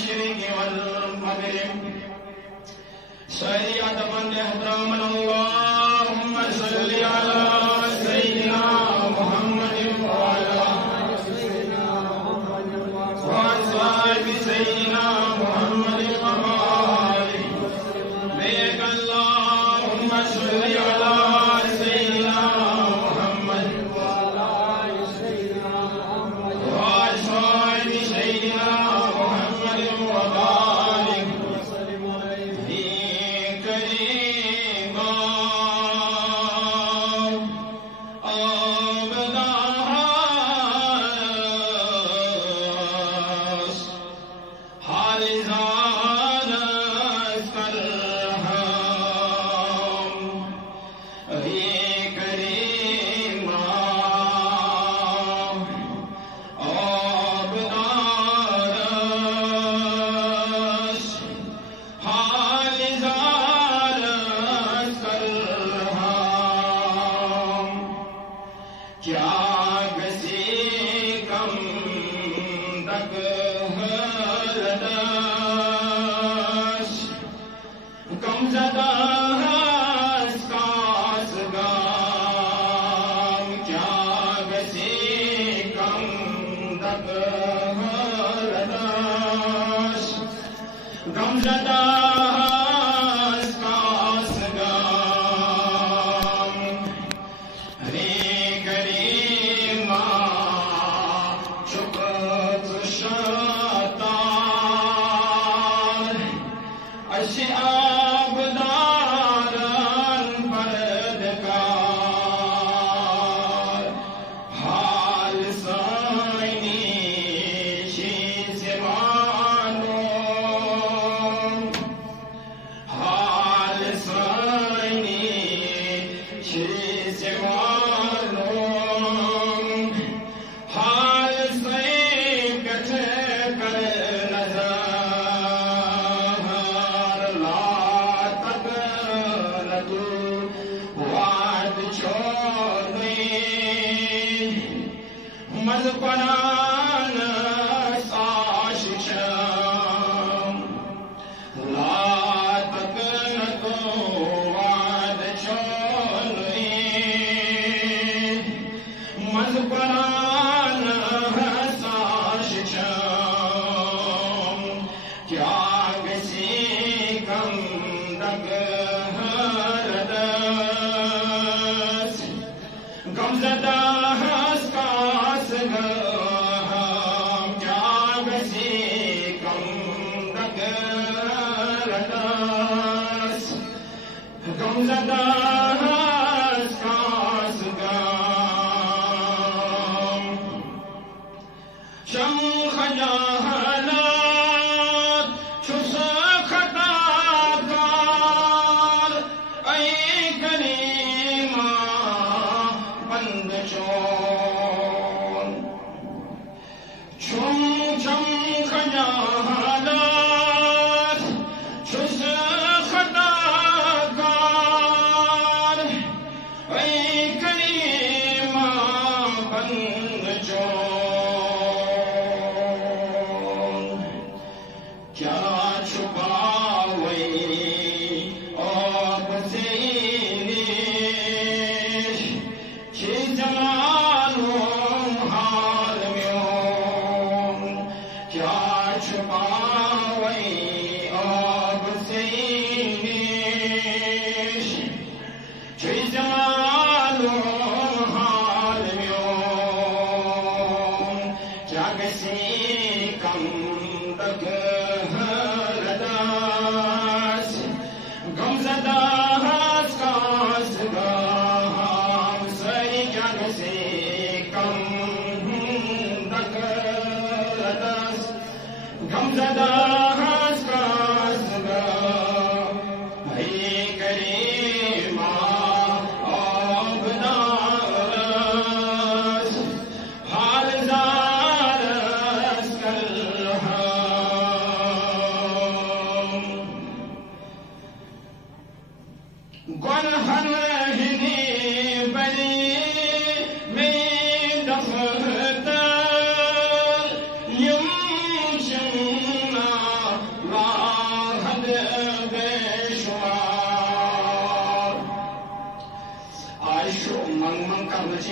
المشرق والمغرب شريعة من احترام اللهم صل على سيدنا محمد وعلى وأصحاب سيدنا محمد وآله بك اللهم صل على سيدنا محمد وأصحاب سيدنا محمد وآله في كريما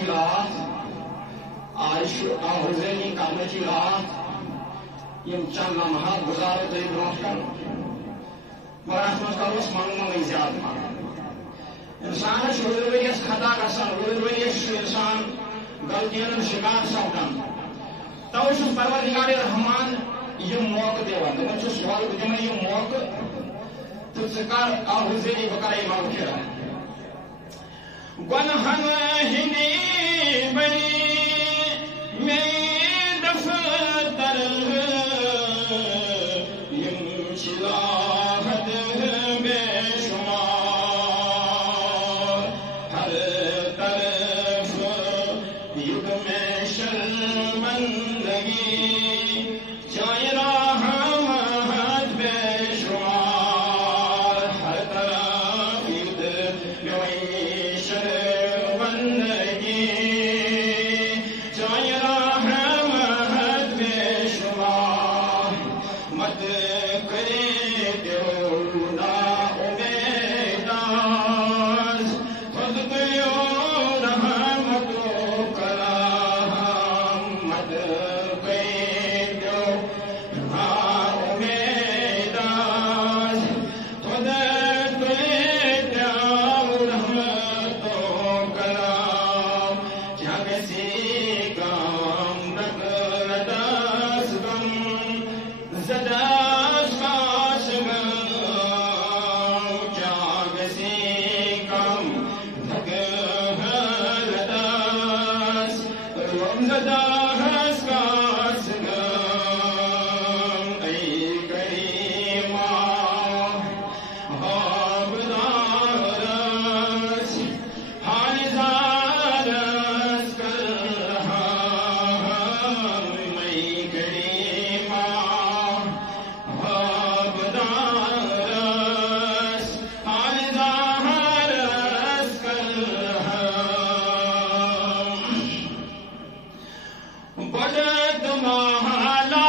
رات آج حسینی کامل کی رات یم چند لمحات گزارو تھی برونٹ کر مگر ات مز کرو من من زیادہ انسان ورد ورس خطا گھان ورد ورس انسان غلطین شکار سپدان توے پروردگار رحمان یہ موقع دان دس بہت دم یہ موقع تو ثر حسینی بہ کر مغفرت گنہن ہندی بنی میں دفتر یم چلاحت بے شمار ہر طرف یگ میں شرمندگی جائے رحمت بے شمار ہر طرف یگ میں شرمندگی جائے رحمت بے شمار مت کرے دیو نا امیداز خود دیو رحمت و کرام مت کرے دیو نا امیداز خود کرے دیو رحمت و کرام جگ سی کام دس گم زداش خاش گم جگ سی کم دھگ لداس روم زداش خاش گم ای کریما آبدارس حال زارس کرہم ای کریما آبدارس حال زارس کرہم بڑت محالا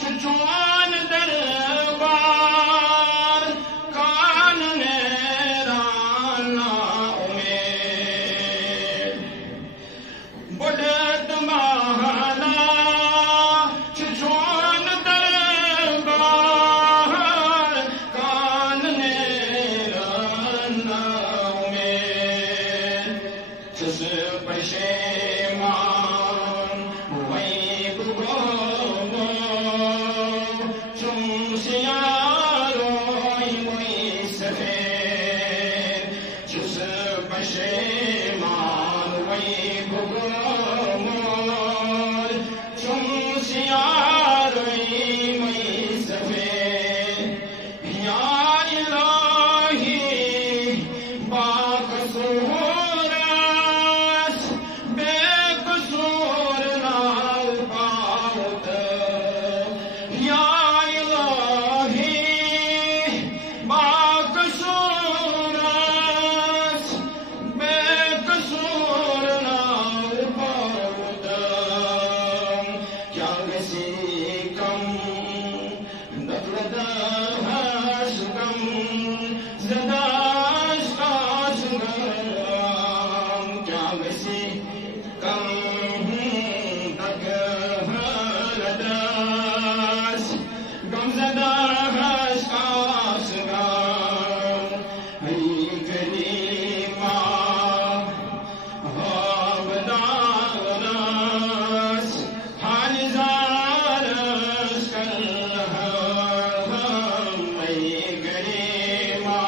چچوان دربار کان نیرانا امید بڑت محالا چچوان دربار کان نیرانا امید چس پشیمان وی بگو چم سیاروی وی سفید چس پشیمان وی بگو چم سیاروی وی سفید یا الہی باقصور بے قصور نال پاؤت یا الہی باقصور بے قصور نال پاؤت کیا کسی کم دولت ہش کم زداش خاش گم کیا کسی کم تک لداس گم زداش خاش گم ای کریما آبدارس حال زارس کرہم ای کریما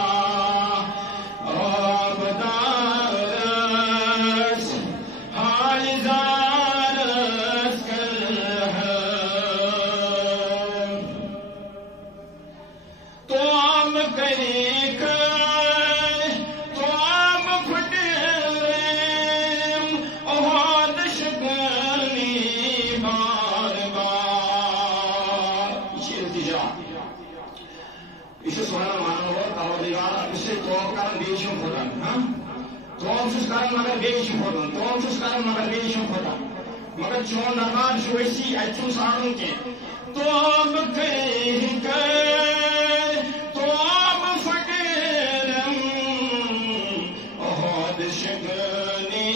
آبدارس حال زارس کرہم تو عام کرے کر تو عام پھٹرم احد شکنی بار بار یہ التجا یہ سوال مانو پروردگار اس سے توب کرن بیشم خودن توب چھس کرن مگر بیشم خودن توب چھس کرن مگر بیشم خودن مگر چون دربار چھو اسی اچھو سارن کے توب کرے کر توب پھٹرم احد شکنی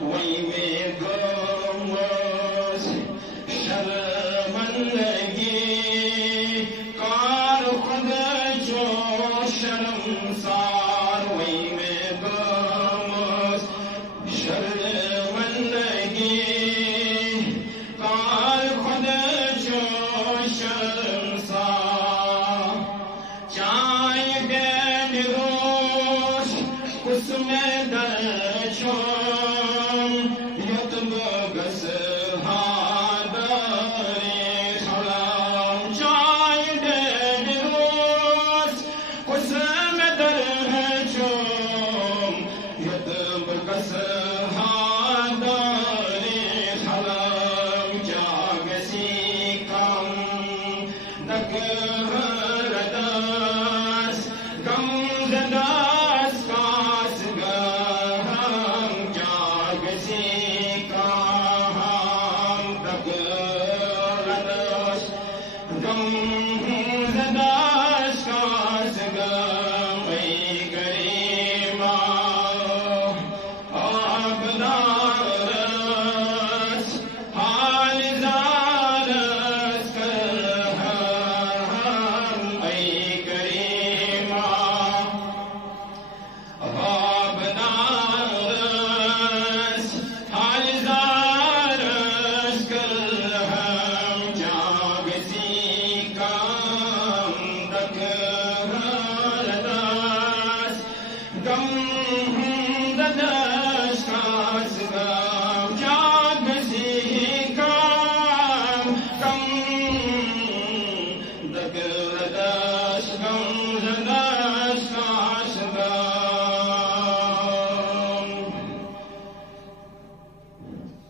وہی میں گمز شرمندگی کار خود جو شرمسار وہی میں گمز شرمندگی کار خود جو شرمسار چائے گئے روش اس میں در چون یتب گس ہادر سلام چائے گئے روش اس میں در چون یتب گس ہادر سلام جاگسی کم دک رداس گم زداس کاس گہم جاگسی کام دک رداس گم زداس کاس گم ای کریما آبدارس حال زارس کرہم ای کریما آبدارس حال زارس کرہم جاگسی کام دک رداس گم دداس کاس گم جاگسی کام کم دک رداس گم دداس کاس گم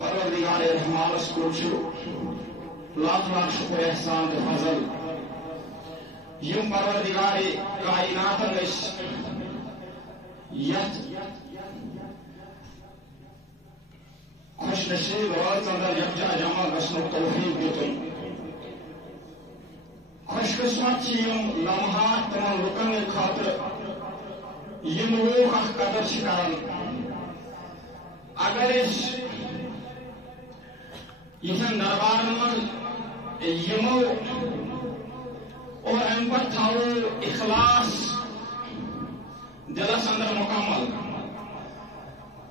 پروردگار رحمان اس کو لاکھ لاکھ شکر احسان تو فضل یم پروردگار کائنات یت خوش نصیب روز اندر یکجا جمع گژھنُک توفیق دیتن خوش قسمت چھ یم لمحات تمن لُکن خاطر یم لوگ اخ قدر چھ کران اگر اس یتھن دربارن من یمو اور ام پتہ تھاو اخلاص دلس اندر مکمل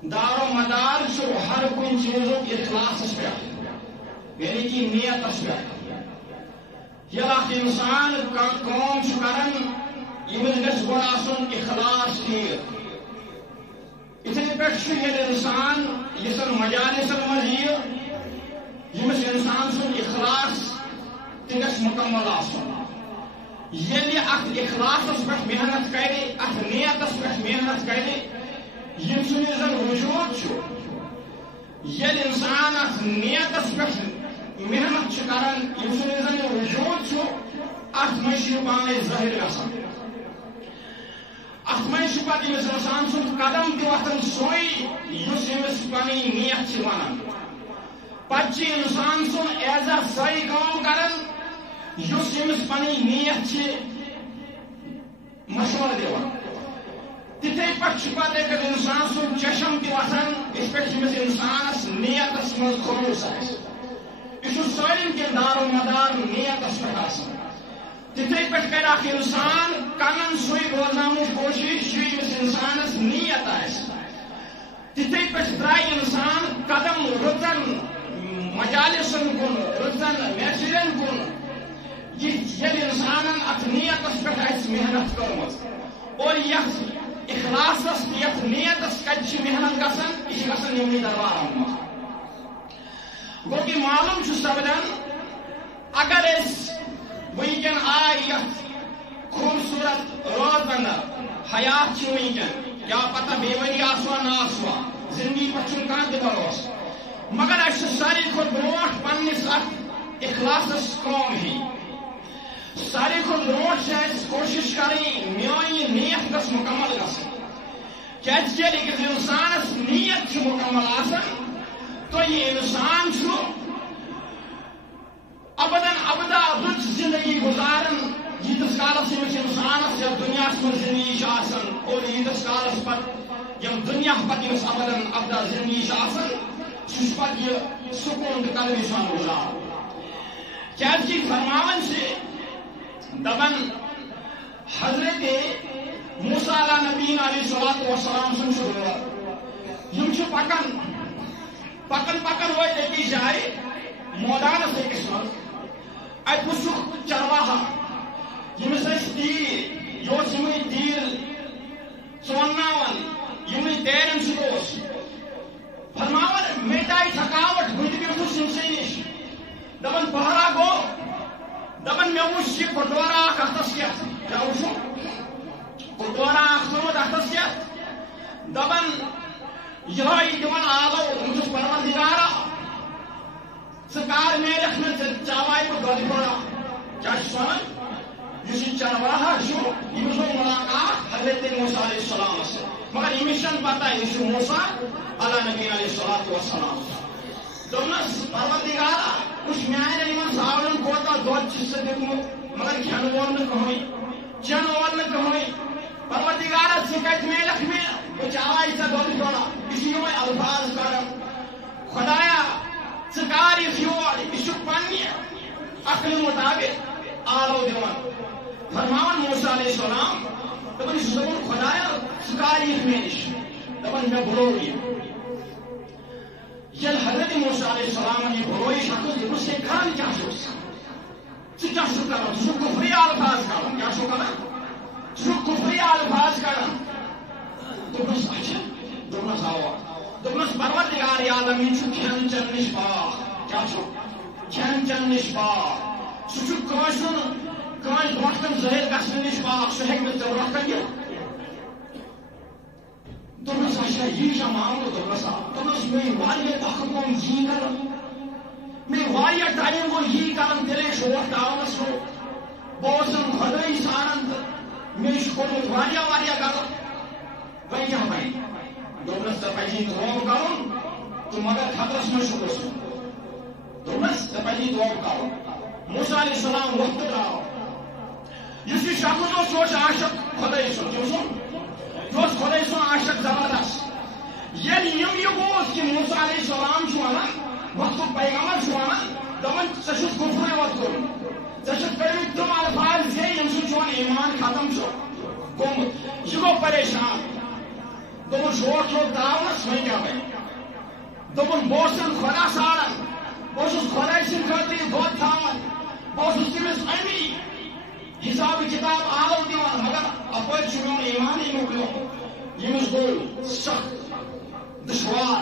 دار و مدار چھو ہر کن چیزوں اخلاص پہ یعنی کہ نیت پہ یل انسان قوم کران یمن گھس گۄڈٕ آسُن اخلاص ٹھیک اتھے پہ یل انسان یسن مجالسن مز یمس انسان سن اخلاص تہ گھس مکمل آسُن یل ات اخلاصس پہ محنت کرِ ات نیتس پہ محنت کرِ یم سن زن وجود یل انسان ات نیتس پہ محنت کران یم سن زن وجود ات مز پانے ظاہر گژھان ات مز پتہ یمس انسان سن قدم تہ وتھان سوے یس یمس پنٕنۍ نیت ونان پتہ انسان سن عزت سوے کٲم کران یس یمس پنٕنۍ نیت مشورٕ دِوان تتھے پہ پتہ اگر انسان سن چشم تہ وتھان یس پہ یمس انسانس نیتس مز خلوص آسہِ یہ سارن کن دار و مدار نیتس پہ تتھے پہ کر اخ انسان کنن سوئی بوزناؤن کوشش یمس انسانس نیت آسہِ تتھے پہ ترائے انسان قدم رُتن مجالسن کن رُتن محفلن کن یل انسان ات نیتس پہ محنت کرمت اور یت اخلاصس یت نیتس کتہ محنت گژھان یہ گژھان یمنی دربارن مز گو کہ معلوم سپدان اگر اس ونکن آئی یت خوبصورت روز اندر حیات ونکن کیا پتہ بیوری آسوا نہ آسوا زندگی پہ کھانا تہ بھروس مگر اس ساری کھت برونٹ پنس ات اخلاصس کام ہی ساری کھت برونٹ کوشش کریں میانی نیت گھس مکمل گژھن کیازِ أکِس انسانس نیت مکمل آسان تو یہ انسان ابداً ابدا رٕژ زندگی گزارن ییتس کالس یمس انسانس یتھ دنیا من زندگی آسان اور ییتس کالس پتہ یم دنیا پتہ یمس ابداً ابدا زندگی آسان پتہ یہ سکون تو قلبی سان گزار کیا فرماون سے دپان حضرت موسیٰ علیہ نبی علیہ الصلوۃ والسلام سن یم پکان پکان پکان وات أکِس جایہِ مٲدانس أکِس منٛز اتہِ وٕچھُکھ چرواہا ییٚمِس ٲسۍ تیٖر یہِ اوس یِمٕے تیٖر ژونناوان یِمنٕے تیرن سۭتۍ اوس فرماوان مےٚ تہِ آیہِ تھکاوٹ بہٕ تہِ بیوٗٹھُس ییٚمسٕے نِش دپان پہرا گوٚو دپان مےٚ وٕچھ یہِ کٹورا اکھ اتھس کٮ۪تھ کیٛاہ وٕچھُکھ کٹورا اکھ تھوٚمُت اتھس کٮ۪تھ دپان یِہوے دِوان آلو دوٚپُس پروردگارا ژٕ کر میلکھ مےٚ ژےٚ چاوے بہٕ دۄدٕ پھوٚلہ کیٛاہ چھُس وَنان یُس یہِ چرواہا چھُ ییٚمِس گوٚو مُلاقات حضرت موسیٰ علیہ السلامس سۭتۍ مگر ییٚمِس چھنہٕ پتہ یہِ چھُ موسیٰ علیٰ نبی علیہ الصلوۃ والسلام دوٚپنس پروردگارا وٕچھ میانٮ۪ن یِمن ژھاوٕلٮ۪ن کوتاہ دۄد چھُ ژےٚ دیُتمُت مگر کھٮ۪نہٕ وول نہٕ کٕہٕنۍ چٮ۪نہٕ وول نہٕ کٕہٕنۍ پروردگارا ژٕ کتہِ میلکھ مےٚ بہٕ چاوے ژےٚ دۄدٕ پھوٚلہ یہِ چھُ یِمے الفاظ کران خۄدایا ژٕ کر یِکھ یور یہِ چھُ پننہِ عقلہِ مُطابق آلو دِوان فرماون موسیٰ علیہ السلام دپان یہِ چھُ دپان خۄدایا ژٕ کر یِکھ مےٚ نِش دپان مےٚ بُلو یہِ ییٚلہِ حضرت موسیٰ علیہ السلام یہِ بُلو یہِ شخص دوٚپُس ہے کران کیٛاہ چھُکھ ژٕ کیٛاہ چھُکھ کران ژٕ چھُکھ کُفری الفاظ کران کیٛاہ چھُکھ کران ژٕ چھُکھ کُفری الفاظ کران دوٚپنس اچھا دوٚپنس اوا دوٚپنس پروردگار عالم یہِ چھُ کھٮ۪ن چٮ۪ن نِش پاک کیٛاہ چھُ کھٮ۪ن چٮ۪ن نِش پاک سُہ چھُ کٲنٛسہِ ہُنٛد کٲنٛسہِ برونٛٹھ کَنہِ ظٲہِر گژھنہٕ نِش پاک سُہ ہیٚکہِ نہٕ ژےٚ برونٛٹھ کَنہِ یِتھ دوٚپنس اچھا یی چھا معاملہٕ دوٚپنس آ دوٚپنس مےٚ یہِ واریاہ وقت گوٚو یی کران مےٚ واریاہ ٹایم گوٚو یی کران تیٚلے شوق تاونس گوٚو بہٕ اوسُس خۄدٲیی ژھانڈان تہٕ مےٚ چھُ کوٚرمُت واریاہ واریاہ غلط وۄنۍ کیٛاہ بنہِ دوٚپنس ژےٚ پزی دعا کرُن تہٕ مگر خطرس منٛز چھُ گژھُن دوٚپنس ژےٚ پزی دعا کرُن موسیٰ علیہ السلام ووٚتھ تہٕ درٛاو یُس یہِ شخص اوس سُہ اوس عاشق خۄدٲیی سُنٛد کٔمۍ سُنٛد یہِ اوس خۄدٲیی سُنٛد عاشق زبردست ییٚلہِ یِم یہِ بوٗز کہِ موسیٰ علیہ السلام چھُ وَنان وقتُک پیغمبر چھُ وَنان دپان ژےٚ چھُتھ کُفرے یوت کوٚرمُت ژےٚ چھُتھ کٔرمٕتۍ تِم الفاظ زِ ییٚمہِ سۭتۍ چون ایمان ختم چھُ گوٚمُت یہِ گوٚو پریشان دوٚپُن شوق شوق تراونس وۄنۍ کیٛاہ بنہِ دوٚپُن بہٕ اوسُس خۄدا ژھانڈان بہٕ اوسُس خۄداے سٕنٛدِ خٲطرٕ یہِ دۄد تھاوان بہٕ اوسُس تٔمِس امی حسابہٕ کِتاب آلو دِوان مگر اپٲرۍ چھُ میون ایمانٕے مۄکلیومُت ییٚمِس گوٚو سخ دُشوار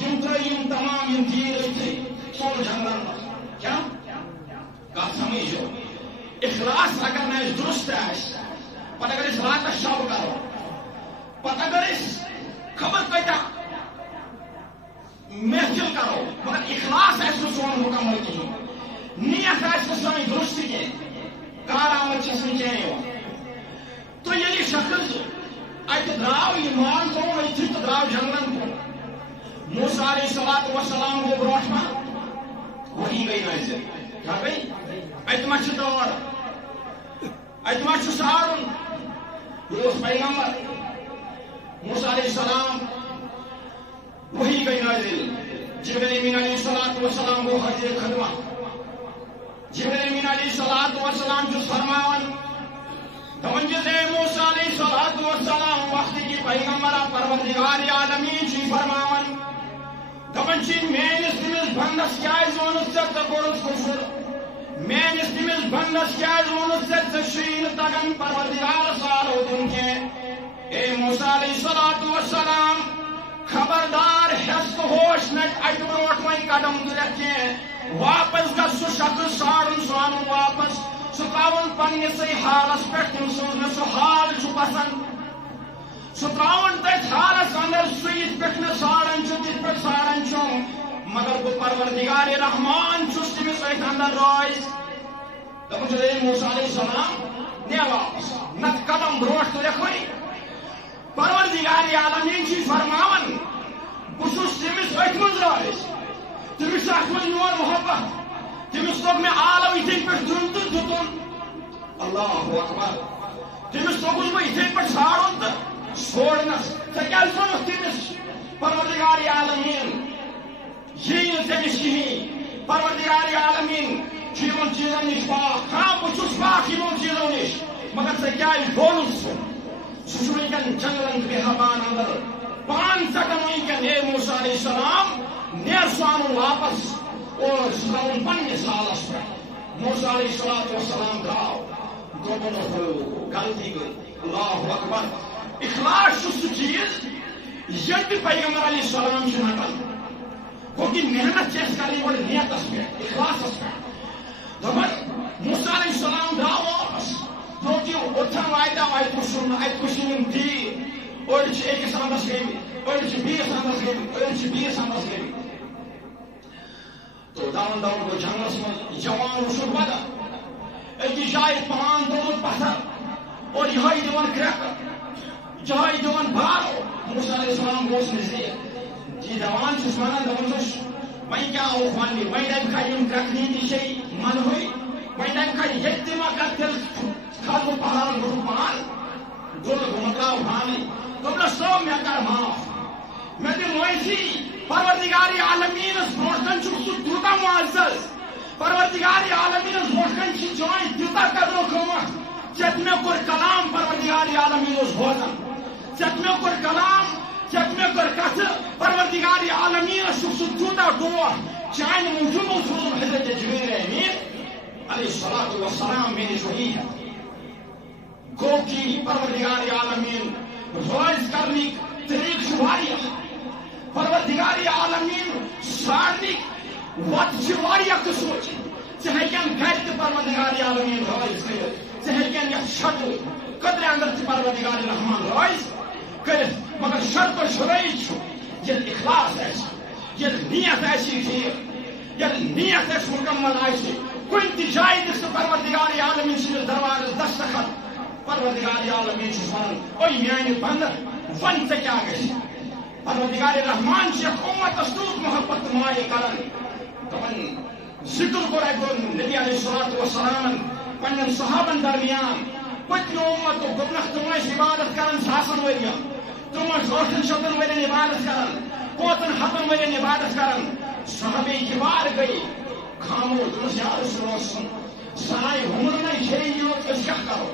یِم ترٛٲے یِم تمام یِم تیٖر أتھۍ ژوٚل جنگلن منٛز کیٛاہ کتھ سمجھو اخلاص اگر نہٕ اَسہِ درست آسہِ پتہٕ اگر أسۍ راتس شب کرو پتہٕ اگر أسۍ خبر کۭتیاہ محفل کرو مگر اخلاص آسہِ نہٕ سون مکمل کِہیٖنۍ نیت آسہِ نہٕ سٲنۍ درست کینٛہہ کارآمد چھس نہٕ کینٛہہ یِوان تہٕ ییٚلہِ یہِ شخص اتہِ درٛاو یہِ مال ژوٚل أتھی تہٕ درٛاو جنگلن کُن موسیٰ علیہ الصلوۃ والسلام گوٚو برونٛٹھ پہن وحی گٔے نٲزِل کیٛاہ گٔے اتہِ ما چھِ دٲر اتہِ ما چھُ سارُن یہِ اوس پیغمبر موسیٰ علیہ السلام وحی گٔے نٲزِل جبرائیل امین علیہ الصلوۃ والسلام گوٚو حاضر خدمت جبرائیل امین علیہ الصلوۃ والسلام چھُس فرماوان دپان چھِس اے موسیٰ علیہ الصلوۃ والسلام وقتٕکی پیغمبرا پروردگار عالمیٖن چھُے فرماوان دپان چھِ میٲنِس تٔمِس بنٛدس کیٛازِ ووٚنُتھ ژےٚ ژےٚ کوٚرُتھ کُفر میٲنِس تٔمِس بنٛدس کیٛازِ ووٚنُتھ ژےٚ ژےٚ چھُے نہٕ تگان پروردگارس آلو دیُن کینٛہہ اے موسیٰ علیہ الصلوۃ والسلام خبردار ہٮ۪س تہٕ ہوش نَتہِ اَتہِ برونٛٹھ وۄنۍ قدم تُلِتھ کینٛہہ واپس گژھ سُہ شخص ژھانڈُن سُہ اَنُن واپس سُہ تراوُن پننِسٕے حالس پٮ۪ٹھ تٔمۍ سٕنٛز مےٚ سُہ حال چھُ پسنٛد سُہ تراوُن تٔتھۍ حالس اندر سُہ یِتھ پٲٹھۍ مےٚ ژھانڈان چھُ تِتھ پٲٹھۍ ژھانڈان چھُم مگر بہٕ پروردگار رحمان چھُس تٔمِس أتھۍ اندر روزِ دپان چھُ اے موسیٰ علیہ السلام نہِ واپس نتہٕ قدم برونٛٹھ تُلِکھ وۄنۍ پروردگار عالمیٖن چھُے فرماوان بہٕ چھُس تٔمِس أتھۍ منٛز روزِ تٔمِس چھُ اتھ منٛز میون محبت تٔمِس توٚگ مےٚ آلو یِتھٕے پٲٹھۍ دیُن تہٕ دِتُن اللہ اکبر تٔمِس توٚگُس بہٕ یِتھٕے پٲٹھۍ ژھانڈُن تہٕ چھوڑنس ژےٚ کیٛازِ ووٚنُتھ تٔمِس پروردگار عالمیٖن کہین پروردگار عالمین یمن چیزن نش پاک ہاں بہت پاک یمن چیزوں نش مگر ژے کیازِ ڈولُس سہ چھُ وٕنکٮ۪ن جنگلن بیہبان اندر پان ژٹان وٕنکٮ۪ن اے موسیٰ علیہ السلام نیر سُہ انُن واپس اور سُہ ترٛاوُن پننِس حالس پٮ۪ٹھ موسیٰ علیہ السلام درٛاو دوٚپُن غلطی گٔے اللہ اکبر اخلاص چھُ سُہ چیٖز ییٚلہِ تہِ پیغمبر علیہ السلام چھُ ہٹان گوٚو کہِ محنت چھِ اَسہِ کَرٕنۍ گۄڈٕ نیتس پٮ۪ٹھ اخلاصس پٮ۪ٹھ دوٚپُن موسیٰ علیہ السلام درٛاو واپس دوٚپ یہِ اوٚتھن واتیٛاو اَتہِ وٕچھُن اَتہِ وٕچھ یِم تیٖر أڑۍ چھِ أکِس اندس گٔمٕتۍ أڑۍ چھِ بیٚیِس اندس گٔمٕتۍ أڑۍ چھِ بیٚیِس اندس گٔمٕتۍ تو دون گوٚو جنگلس منٛز جوان وٕچھُن پتہٕ أکِس جایہِ پان ترٛوومُت پتھر اور یِہوے دِوان کرٛٮ۪کہٕ یِہوے دِوان بارو موسیٰ علیہ السلام گوٚوُس نزدیٖک یہِ جوان چھُس ونان دپان چھُس وۄنۍ کیٛاہ آوُکھ وننہِ وۄنۍ دپہِ کھا یِم کرٛٮ۪کہٕ نِنہِ چھے منہٕے وۄنۍ دپہِ کھا ییٚتہِ تہِ ما کر تیٚلہِ کھس بہٕ پہاڑن برٛونٛہہ پہن گوٚو بہٕ مۄکلاو پانے دوٚپنس صٲب مےٚ کر معاف مےٚ دِ معٲفی پروردگار عالمیٖنس برٛونٛٹھ کن چھُکھ ژٕ تیوٗتاہ معزز پروردگار عالمیٖنس برٛونٛٹھ کن چھِ چٲنۍ تیٖژاہ قدر قۭمت ژےٚ مےٚ کوٚر کلام پروردگار عالمیٖن اوس بوزان ژےٚ مےٚ کوٚر کلام ژےٚ مےٚ کٔر کتھٕ پروردگار عالمیٖنس چھُکھ ژٕ تیوٗتاہ ٹوٹھ چانہِ موٗجوٗب اوس روٗدمُت حضرت جبریٖل امین علیہ الصلوۃ والسلام میٲنِس وحی گوٚو کہِ پروردگار عالمیٖن رٲضۍ کرنٕکۍ طریٖقہٕ چھِ واریاہ پروردگار عالمیٖن سارنٕکۍ وتہٕ چھِ واریاہ قٕسمٕچ ژٕ ہیٚکن گرِ تہِ پروردگار عالمیٖن رٲضۍ کٔرِتھ ژٕ ہیٚکن یتھ شکلہِ قدرِ اندر تہِ پروردگار رحمان رٲضۍ کٔرِتھ مگر شرط و شرٲیِط چھُ ییٚلہِ اخلاص آسہِ ییٚلہِ نیت آسہِ ٹھیٖک ییٚلہِ نیت آسہِ مُکمل آسہِ کُنہِ تہِ جایہِ دِژ نہٕ پروردگار عالمیٖن سٕنٛدِس دروازس دستخط پروردگار عالمیٖن چھُس ونان اوے میانہِ بنٛدٕ وۄنۍ ژےٚ کیٛاہ گژھِ پروردگار رحمان چھِ یتھ اُمتس تیوٗت محبت تہٕ مایہِ کران دپان ذکر کوٚر اکہِ نبی علیہ الصلوۃ والسلامن پننٮ۪ن صحابن درمیان پٔتمیو اُمتو دوٚپنکھ تِم ٲسۍ عبادت کران ساسن ؤرین تِم ٲسۍ ٲٹھن شیٚتن ؤرین عبادت کران پانٛژن ہتن ؤرین عبادت کران صحابے کِبار گٔیے خاموش دوٚپنس یا رسول اللہ سانہِ ہُمرنٕے شیٚیہِ یوت أسۍ کیٛاہ کرو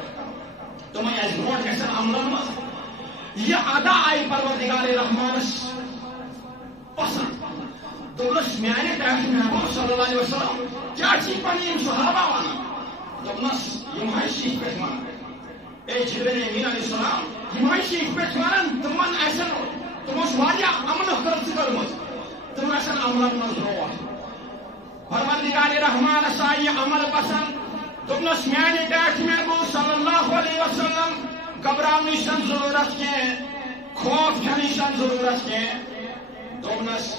تِمے اَسہِ برونٛٹھ گژھن عملن منٛز یہِ ادا آیہِ پروردگار رحمانس پسنٛد دوٚپنس میانہِ ٹاٹھہِ محبوب صلی اللہ علیہ وسلم کیٛاہ چھِ پنٕنۍ یِم صحابہ ونان دوٚپنس یِم حظ چھِ یِتھ پٲٹھۍ ونان اے جبریٖل امیٖن علیہ السلام یِم حظ چھِ یِتھ پٲٹھۍ ونان تِمن آسن تِمو چھِ واریاہ عملہٕ خٲطرٕ کٔرمٕژ تِم آسن عملن منٛز برونٛٹھ پروردگار رحمانس آیہِ یہِ عمل پسنٛد دوٚپنس میانہِ ٹاٹھہِ محبوب صلی اللہ علیہ وسلم گھبراونٕچ چھنہٕ ضروٗرت کینٛہہ خوف کھٮ۪نٕچ چھنہٕ ضروٗرت کینٛہہ دوٚپنس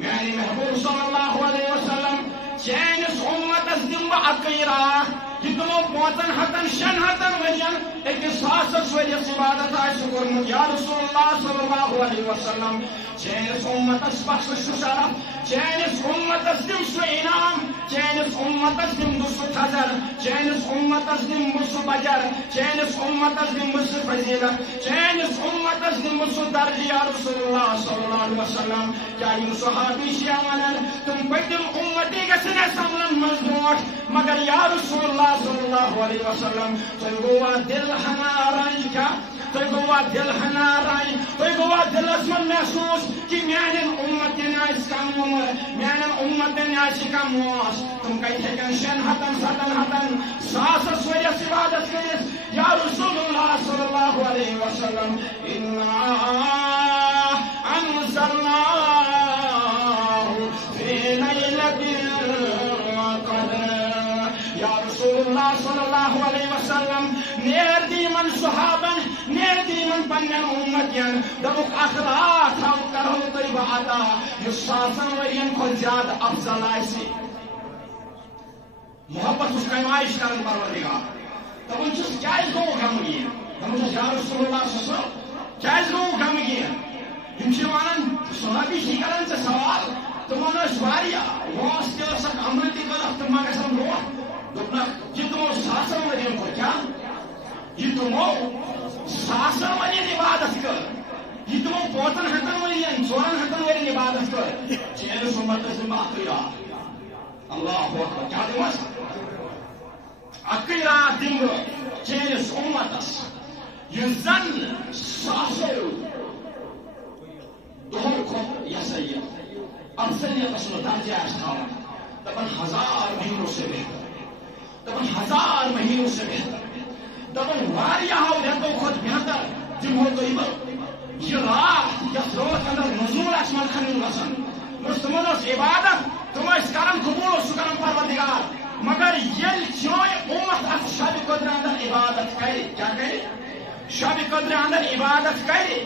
میانہِ محبوب صلی اللہ علیہ وسلم چٲنِس اُمتس دِمہٕ بہٕ اکٕے راہ یہِ تِمو 500 600 ؤرین أکِس ساسس ؤرِیس عبادت آسہِ کوٚرمُت یا رسول اللہ صلی اللہ علیہ وسلم چٲنِس اُمتس بخشہِ سُہ شرف چٲنِس اُمتس دِم سُہ انعام چٲنِس اُمتس دِمہٕ بہٕ سُہ تھزر چٲنِس اُمتس دِمہٕ بہٕ سُہ بجر چٲنِس اُمتس دِمہٕ بہٕ سُہ فضیلت چٲنِس اُمتس دِمہٕ بہٕ سُہ درجہٕ یا رسول اللہ صلی اللہ علیہ وسلم کیٛاہ یِم صحابی چھِ ونان تِم پٔتِم اُمتی گژھن اَسہِ عملن منٛز برونٛٹھ مگر یا رسول اللہ صلی اللہ علیہ وسلم تۄہہِ گوٚوا دِل ہنا رنج کیٛاہ تۄہہِ گوٚوا دِل ہنا رنج تۄہہِ گوٚوا دِلس منٛز محسوٗس کہِ میانٮ۪ن اُمتٮ۪ن آسہِ کم عُمر میانٮ۪ن اُمتٮ۪ن آسہِ کم وٲنٛس تِم کتہِ ہیٚکن 600 700 ساسس ؤرِیس عبادت کٔرِتھ یا رسول اللہ صلی اللہ علیہ وسلم اِنا انزلناہ فی لیلۃ القدر یا رسول اللہ صلی اللہ علیہ وسلم نیر دی من صحابن نیر دی من پنن امتین دبک اکھ رات ہم کرو تۄہہِ بہٕ عطا یُس 100 ؤرین کھۄتہٕ زیادٕ افضل آسہِ محبت چھُس کمائش کران پروردگار دپان چھُس کیٛازِ گوٚو غمگیٖن دپان چھُس یا رسول اللہ صلی اللہ علیہ وسلم کیٛازِ گوٚو غمگیٖن یِم چھِ ونان صحابی چھِ کران ژےٚ سوال تِمن ٲسۍ واریاہ وٲنٛس تہِ ٲسکھ عملہٕ تہِ کٔرٕکھ تِم ما گژھن برونٛٹھ دوٚپنکھ یہِ تِمو 100 ؤرین کوٚر کیٛاہ یہِ تِمو 100 ؤرین عبادت کٔر یہِ تِمو 500 ؤرین 400 ؤرین عبادت کٔر چٲنِس امتس دم اکی رات اللہ اکبر کیا دمس اکی رات دم چینس امتس یہ زن ساسو دہر کھت یہ سا یہ افضلیت اسنو درجہ اس تھاون دپن 1000 مہینوں سے بہتر دپن 1000 مہینوں سے بہتر دپن واریاہو ریتو کھت بہتر جمہو طیبہ یہ رات یس روت اندر نزول اسمان کھنن گژھان تمن عبادت تم کران قبول سہ کران پروردگار مگر یل چون امت ات شب قدر اندر عبادت کرے کیا کرے شب قدر اندر عبادت کرے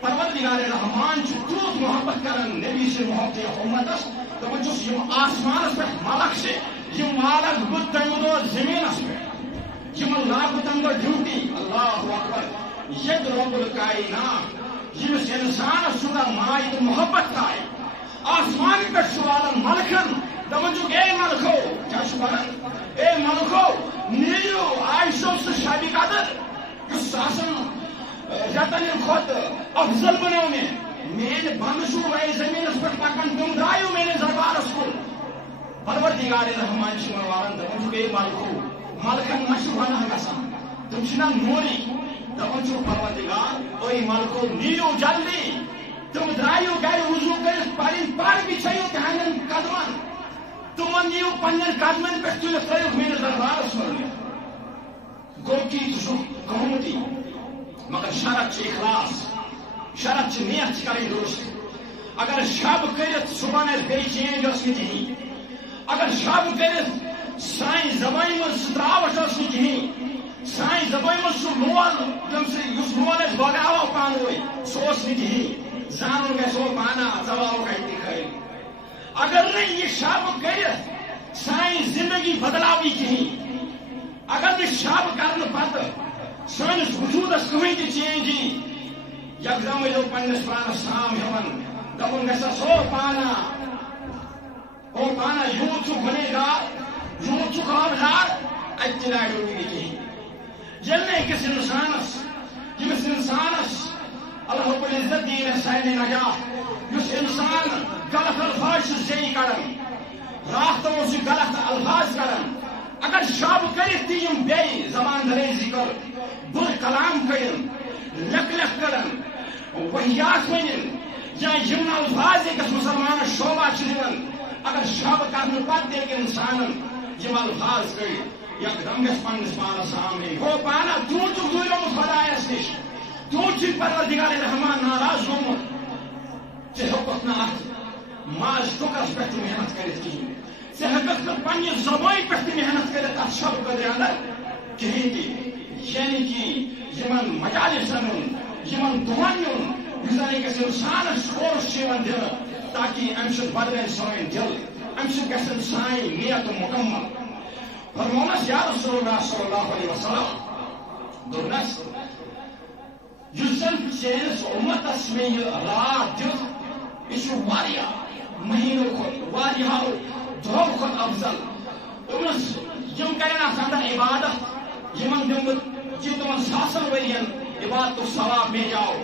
پروردگار رحمان تیوت محبت کران نبی سے محبت امتس دپان چھس یم آسمانس پہ ملک سے یم مالک بت تمہ دہ زمینس پہ یم لاگو تمہ دہ ڈیوٹی اللہ اکبر ید رب الکائنات یمس انسانس سہ ماے تو محبت تھائے آسمان پہ والن ملکن دپان چھک اے ملکو کیا ونان اے ملکو نیو عائشو سہ شب قدر اس رتن کھت افضل بنو میل بند شو گئے زمینس پہ پکان تم درائیو میرے دربارس کن پروردگار رحمان وان دپان چھک اے ملکو ملکن مش گناہ گژھان تم چھنا نوری دپان چھک پروردگار اے ملکو نیو جلدی تم درائیو گئے وضو کرت پڑھن پڑھ بچھو تہندن قدمن تمن نیو پنن قدمن پہ تل تھو میرے دربارس من گو کی قومتی مگر شرط اخلاص شرط نیت کریں درست اگر شب کرت صبح بی چینج اس کہین اگر شب کرت سائن زبان من تراوٹ اس کہین سائن زبان من سہ لون اس لون بگاو پانوے سہ کہین زانو گھس پانا زواو گھنٹی کھائی اگر نہیں یہ شب کرت سائن زندگی بدلاوی کہین اگر نہیں شب کرنے پتہ سانس وجودس کہیں تہ چینج یکدم لوگ پنس پانس سام ہیون دپن گھس پانا یوت چھ گنے گار یوت چھ آبدار اتہ لاگو کہین یل أکس انسانس یمس انسانس اللہ رب العزت دین سائن نجات اس انسان غلط الفاظ زی کران راحتوں سے غلط الفاظ کران اگر شب کرت تم بی زبان دریزی کر بر کلام کرن لک لک کرن وحیات ون یا یم الفاظ أکس مسلمان شعبہ دان اگر شب کرنے پتہ انسان یم الفاظ کر یکدم گھس پنس پانس سامنے ہو پانا تون تو دوریومت خدایس نش تون چھ پروردگار رحمان ناراض گومت ژے ہیوکھ نہ اتھ ماز ٹکرس پہ محنت کرت کہین ژے ہیککھ نہ پننہ زبان پہ محنت کرت اتھ شب قدر اندر کہین تہ یعنی کہ یمن مجالسن یمن دہن یون یس زن أکس انسانس کورس دن تاکہ امہ سۭتۍ بدلے سٲنۍ دل امہ سۭتۍ گژھن سٲنۍ نیت مکمل فرمونس یا رسول اللہ صلی اللہ علیہ وسلم دوپنس یس زن چانس امتس میں یہ رات دت یہ مہینوں کھت واریاہو دہو کھت افضل دوپنس یم کرن اتھ اندر عبادت یمن دمت جی تمن ساسن ورین عبادت ثواب مل جاؤ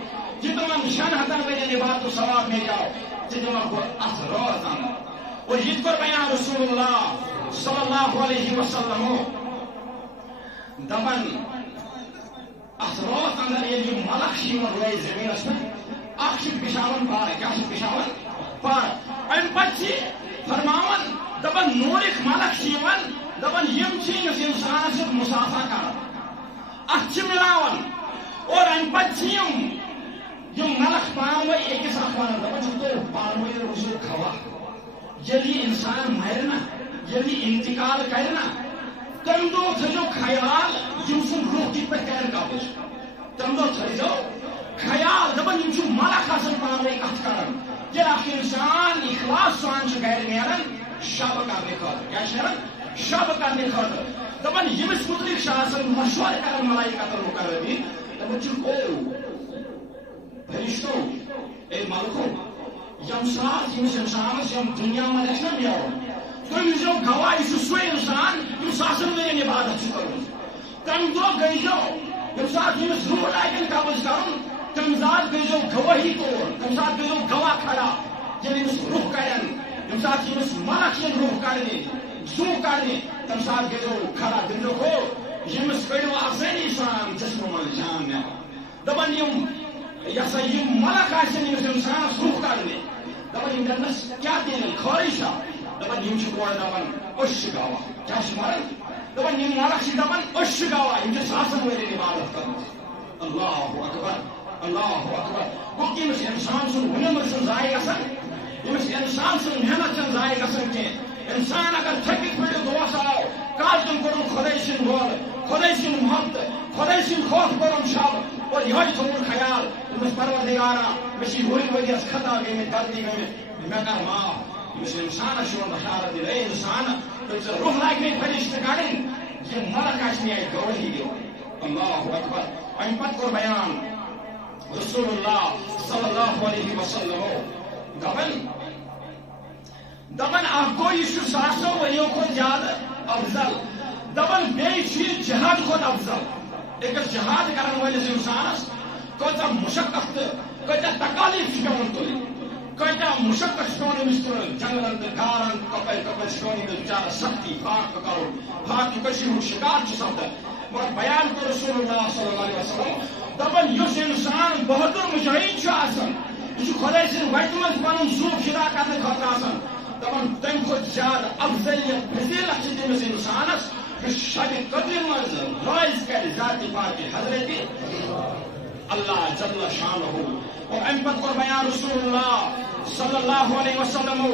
جی تمن 600 ورین عبادت ثواب مل جاؤ جی تمن اتھ رات اندر اور یہ کر بیان رسول اللہ صلی اللہ علیہ وسلم دپان ات رات اندر یل ملک روز زمینس پہ پشاون پار کیا پشاون پار ام پتہ فرماون دپان نورک ملک دپان یم امس انسانس سۭتۍ مسافہ کران ات ملاوان اور ام پتہ یم ملک پانوے أکس اکھ ونان دپان تو پانوے روزو کھوا یل یہ انسان مرنا یل انتقال کرنا تم دہ تھو خیال یم سن روح کت پہ کر قبض تم دہ تھو خیال دپان یم ملک آسان پانوے کت کران یل اخ انسان اخلاص سان گھر نیران شب کرنے خاطر کیا نیران شب کرنے خاطر دپان یمس متعلق مشورہ کران ملائکۃ المقربین دپان او فرشتو اے ملکو یم سات یمس انسانس یم دنیا من نا میون تم یزو گواہ یہ سو انسان یم ساسن ورین عبادت کرن تم دہ گئیزو یم سات یمس روح لاگن قبض کرن تم ذات گئیزو گواہی طور تم سات گئیزو گواہ کھڑا یل یمس روح کرن یم سات یمس ملک ین روح کڑنی زو کڑنی تم سات گیو کھڑا دن ہو یمس کڑو آسانی سان جسم من جان نیا دپان یم یسا یم ملک آسن یمس انسانس روح کڑنی دپان یم دنس کیا دین خواہش دپان یم چھ اور دپان اش گاوا کیا چھ مرن دپان یم ملک چھ دپان اش گاوا یم چھ ساسن ورین عبادت کرن اللہ اکبر اللہ اکبر گو یمس انسان سن ہنر سن ضائع گژھان یمس انسان سن محنت سن ضائع گژھان کی انسان اگر تھکت پڑھو دوس آو کالچن کورن خدائی سن بول خدائی سن محبت خدائی سن خوف کورن شب اور یہ تھوڑ خیال یمس پروردگارا مشی ہوئی ورس خطا گئی غلطی گئی میں کر معاف یمس انسان شون بشارت دل اے انسان تو روح لاگنے فرشتہ کڑن یہ ملک آسنی گواہی دیو اللہ اکبر ام پت کور بیان رسول اللہ صلی اللہ علیہ وسلم دپان اخ گو یہ ساسو ؤریو کھت زیادہ افضل دپان بیٚیہِ جہاد کھت افضل أکِس جہاد کرن وٲلِس انسانس کۭژاہ مشقت تہٕ کۭتیاہ تکالیف چھِ پیوان تُلٕنۍ کۭتیاہ مشقت چھِ پیوان أمِس تُلٕنۍ جنگلن تہٕ گارن کپٲرۍ کپٲرۍ چھِ پیوان أمِس بِچارس سختی فاقہٕ کرُن فاقہٕ کٔشیٖرِ ہُنٛد شِکار چھُ سپدان مگر بیان کوٚر رسول اللہ صلی اللہ علیہ وسلم دپان یُس انسان بہادر مجاہد چھُ آسان یہ چھُ خۄداے سٕنٛدِ وتہِ منٛز پنُن زُو فدا کرنہٕ خٲطرٕ آسان دپان تمہِ کھۄتہٕ زیادٕ افضلیت فضیلت چھِ تٔمِس انسانس یُس شبِ قدرِ منٛز رٲضۍ کرِ ذاتِ پاکِ حضرت اللہ جل شانہ اور امہِ پتہٕ کوٚر بیان رسول اللہ صلی اللہ علیہ وسلم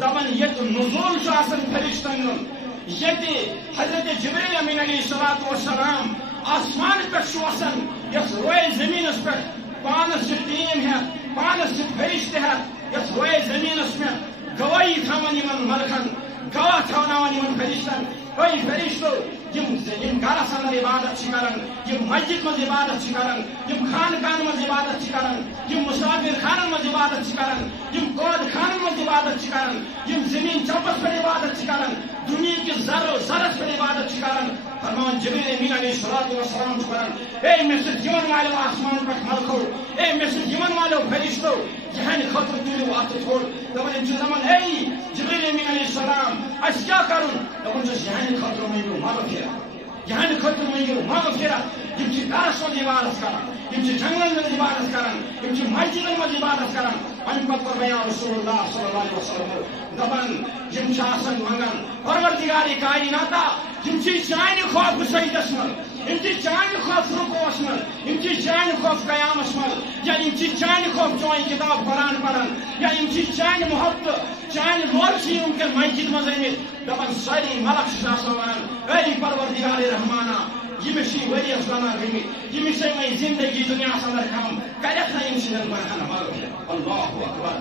دپان ییٚتہِ نزول چھُ آسان فرشتن ہُنٛد ییٚتہِ حضرت جبریل امین علیہ الصلوۃ والسلام آسمان پٮ۪ٹھ چھُ وسان یس روے زمینس پٮ۪ٹھ پانس چھِ ٹیٖم ہٮ۪تھ پانس چھِ فرشتہٕ ہٮ۪تھ یس روے زمینس پٮ۪ٹھ گواہی تھاوان یمن ملکن گواہ تھاوناوان یمن فرشتن اے فرشتو یم گرس اندر عبادت چھ کران یم مسجد مز عبادت چھ کران یم خانقاہن مز عبادت چھ کران یم مسافر خانن مز عبادت چھ کران یم قود خانن مز عبادت چھ کران یم زمین چپس پر عبادت چھ کران دنیا کی زرس پر عبادت چھ کران فرمان جبریل امین علیہ الصلوۃ والسلام چھ کران اے مسجد یمن والو آسمان پہ ملکو اے مسجد یمن والو فرشتو یہن خاطر تُلِو اتھ تھوڑ دپان یم چھ دپان اے جبریل امین علیہ السلام اس کیا کرن دپان چھس یہن خاطر مینو مغفرت یہن خاطر مینو مغفرت یم چھ گرس مز عبادت کران یم چھ جنگلن مز عبادت کران یم چھ مسجدن مز عبادت کران امہ پتہٕ کوٚر بیان رسول اللہ صلی اللہ علیہ وسلم دپان یم چھ آسان منگان پروردگار کائناتا یم چھ چانہ خوف سجدس منٛز یم چھ چانہ خوف رکوعس منٛز یم چھ چانہ خوف قیامس منٛز یا یم چھ چانہ خوف چون کتاب قرآن پران یا یم چھ چانہ محبت چانہ لول چھ ونکیٚن مسجد منٛز أمِتۍ دپان سٲری ملک چھِ آسان ونان اے پروردگار رحمانا یمس چھ ؤریس ونان گٔمٕتۍ یمس وۄنۍ زندگی دُنیاہس اندر کم کریکھ نا یم سٕنٛدٮ۪ن گۄنہن مغفرت اللہ اکبر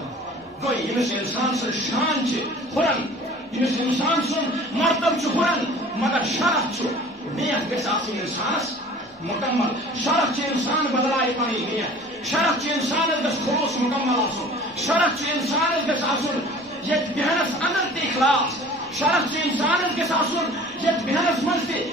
گوٚو یمس انسان سٕنٛز شان چھ ہُران یمس انسان سُنٛد مرتب چھ ہُران مگر شرف چھ نیت گژھِ آسٕنۍ انسانس مکمل شرف چھ انسان بدلایہِ پنٕنۍ نیت شرف چھ انسانس گژھِ خلوص مکمل آسُن شرف چھ انسانس گژھِ آسُن یتھ بیہنس اندر تہِ اخلاص شرف چھ انسانس گژھِ آسُن یتھ بیہنس منٛز تہِ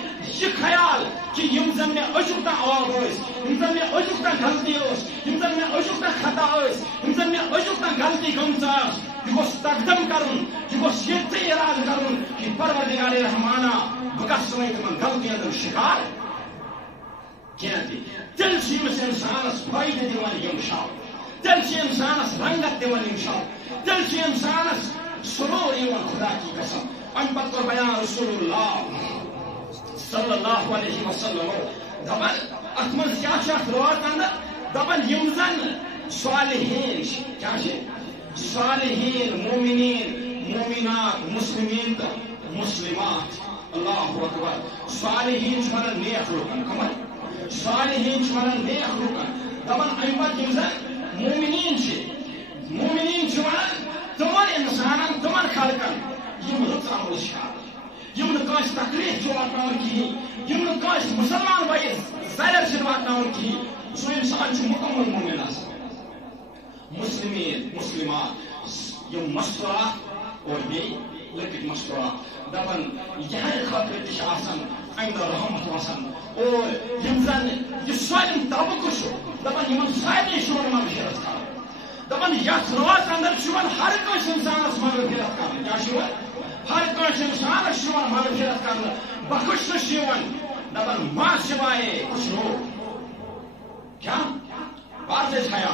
یہ خیال کہ یم زن میں أزیُک تام آب ٲسۍ یم زن میں أزیُک تام غلطی ٲس یم زن میں أزیُک تام خطا ٲسۍ یم زن میں أزیُک تام غلطی گٔمٕژ ٲس یہ گوٚژھ تقدم کرُن یہ گوٚژھ ییٚتھٕے ارادٕ کرُن کہ پروردگار رحمانا بہٕ گژھٕ وۄنۍ تِمن غلطین ہُنٛد شکار کینٛہہ تہِ تیٚلہِ چھِ ییٚمِس انسانس فٲیدٕ دِوان یِم شب تیٚلہِ چھِ انسانس رنگت دِوان یِم شب تیٚلہِ چھِ انسانس سرور یِوان خدا کی قسم امہِ پتہٕ کوٚر بیان رسول اللہ صلی اللہ علیہ وسلم دپان اتھ منٛز کیٛاہ چھُ اتھ روت اندر دپان یم زن صالحین کیا صالحین مومنین مومنات مسلمین تہٕ مسلمات اللہ اکبر صالحین چھ ونان نیک لُکن کمن صالحین چھ ونان نیک لُکن دپان امہِ پتہٕ یم زن مومنین چھ ونان تمن انسانن تمن خلقن یم رٕژ عمل چھِ کران یم نہٕ کٲنٛسہِ تکلیف چھُ واتناوان کِہیٖنۍ یم نہٕ کٲنٛسہِ مسلمان بٲیِس زرٮ۪ر چھِنہٕ واتناوان کِہیٖنۍ سُہ انسان چھُ مکمل مومن آسان مسلمین مسلمات یم مستورات اور بیٚیہِ لٔکٕٹۍ مستورات دپان یہنٛدِ خٲطرٕ تہِ چھِ آسان امہِ دۄہ رحمت وسان اور یم زن یہِ سٲلِم طبقہٕ چھُ دپان یمن سارنٕے چھُ مغفرت کران دپان یتھ روز اندر ہر کس انسانس مغفرت کرنے کیا ہر کس انسانس مغفرت کرنے بخشنس دپان ما سوائے کچھ لوگ کیا بات حیا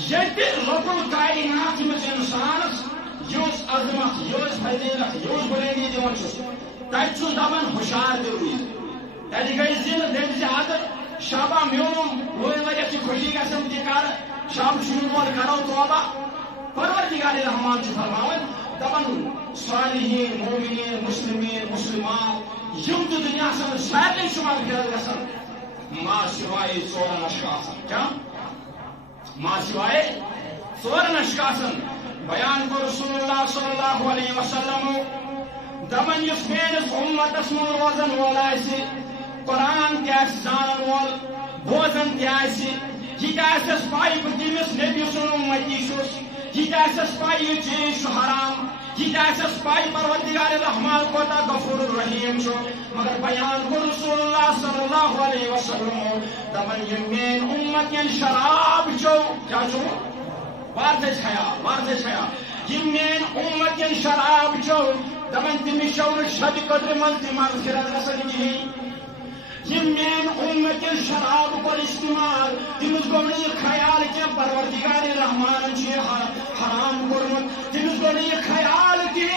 یہ رب الکائنات مز انسانس یہ عظمت یہ فضیلت یہ بلندی دان تب دپان ہوشیار ضروری تب گئی زن دل زیادہ شابہ میون وہی وجہ سے خوشی گھن تہ کر شب شروع وول کرو توبہ پروردگار رحمان فرماون دپان صالحین مومنین مسلمین مسلمات یم تہ دنیا سارے مغفرت گژھان ما سوائے ژورن اشخاصن کیا ما سوائے ژورن اشخاصن بیان کو رسول اللہ صلی اللہ علیہ وسلم دپان اس میانس امتس من روزن وول آسہِ قرآن تہ آسہِ زانن وول بوزن تہ آسہِ یہ آسس پائی بہ تمس نبی سن امتی چھس یہ آسس پائی یہ چیز حرام یہ آسس پائی پروردگار رحمان کوتا غفور الرحیم مگر بیان کو رسول اللہ صلی اللہ علیہ وسلم دپان یہ مین امت شراب چو کیا چو بات چھیا یہ مین امت شراب چو دپان تمس چو شب قدر من تہ مغفرت گژھان کہین یہ مین امت شراب کور استعمال تمس گو یہ خیال کی پروردگار رحمان حرام کورمت تمس گو یہ خیال کہ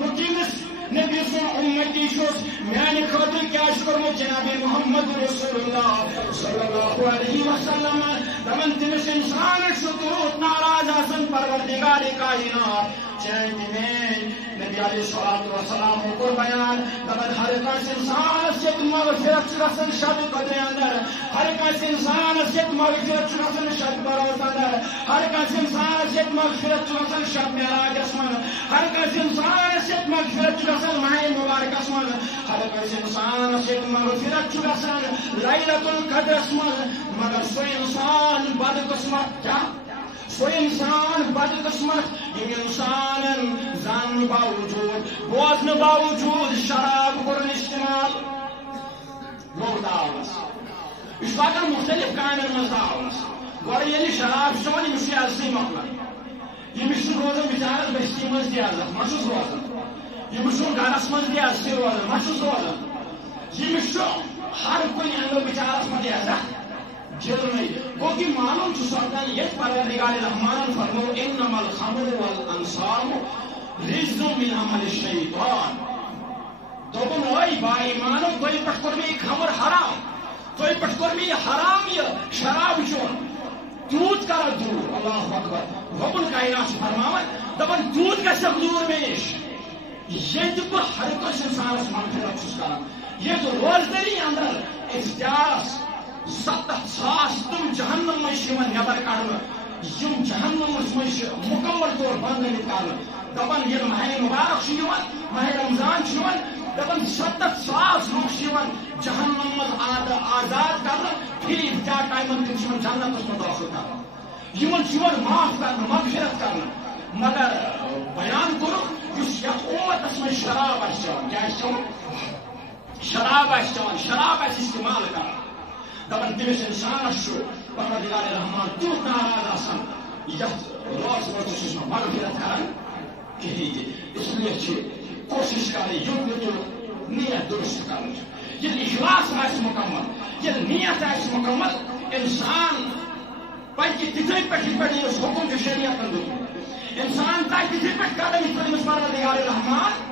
بہ کمس نبی سن امتی چھس میانہ خاطر کیا کورمت جناب محمد رسول اللہ صلی اللہ علیہ وسلم دپان تمس انسان تیوت ناراض آسان پروردگار کائنات چین مین نبی علیہ الصلوۃ والسلام کور بیان دپان ہر کس انسانس یت مغفرت گژھان شب قدر اندر ہر کس انسانس یت مغفرت گژھان شب بروز اندر ہر کس انسانس یت مغفرت گژھان شب معراجس من ہر کس انسانس یت مغفرت گژھان ماہ مبارکس من ہر کس انسانس یت مغفرت گژھان لیلۃ القدرس من مگر سو انسان بدقسمت کیا سو انسان بدقسمت یم انسان زان باوجود بوزن باوجود شراب کورن استعمال لوگ داونس یہ پکان مختلف کامن من داونس گوڑ یل شراب چون یہ عزتیں مکلان یہ روزان بچارس بستی من تہ عزت مس روزان یہ گرس من تہ عزتیں روزان مس روزان یہ ہر کن اندر بچارس من عزت جلنے گو کہ معلوم سپدان یت پروردگار رحمان فرمو انما الخمر والانصاب رجز من عمل الشیطان دپن اے با ایمانو تہ پہ کور مے خمر حرام تہ پہ کور مے حرام یہ شراب چون دود کر دور اللہ اکبر رب الکائنات فرماون دپن دود گژھِ دور مے نش یہ بہ ہر کس انسانس مغفرت چھس کران یہ روزداری اندر احتیاط 7,000 تم جہنم مز نبر کڑنے جہنم مز مکمل طور بند کر دپان یہ ماہ مبارک ماہ رمضان دپان 7,000 لوگ جہنم مز آزاد کر پھر افطار ٹائمن تم جنتس من داخل کر معاف کر مغفرت کر مگر بیان کور اس امتس من شراب شراب استعمال کر دپان تمس انسانس پروردگار رحمان تیوت ناراض آسان یتھ روز روز مغفرت کران کہین اس لیے کوشش کریں یوت نیت درست کرن یل اخلاص مکمل یل نیت مکمل انسان پکہ تتھے پہ حکم شریعت انسان تک تتھے پہ قدم پروردگار رحمان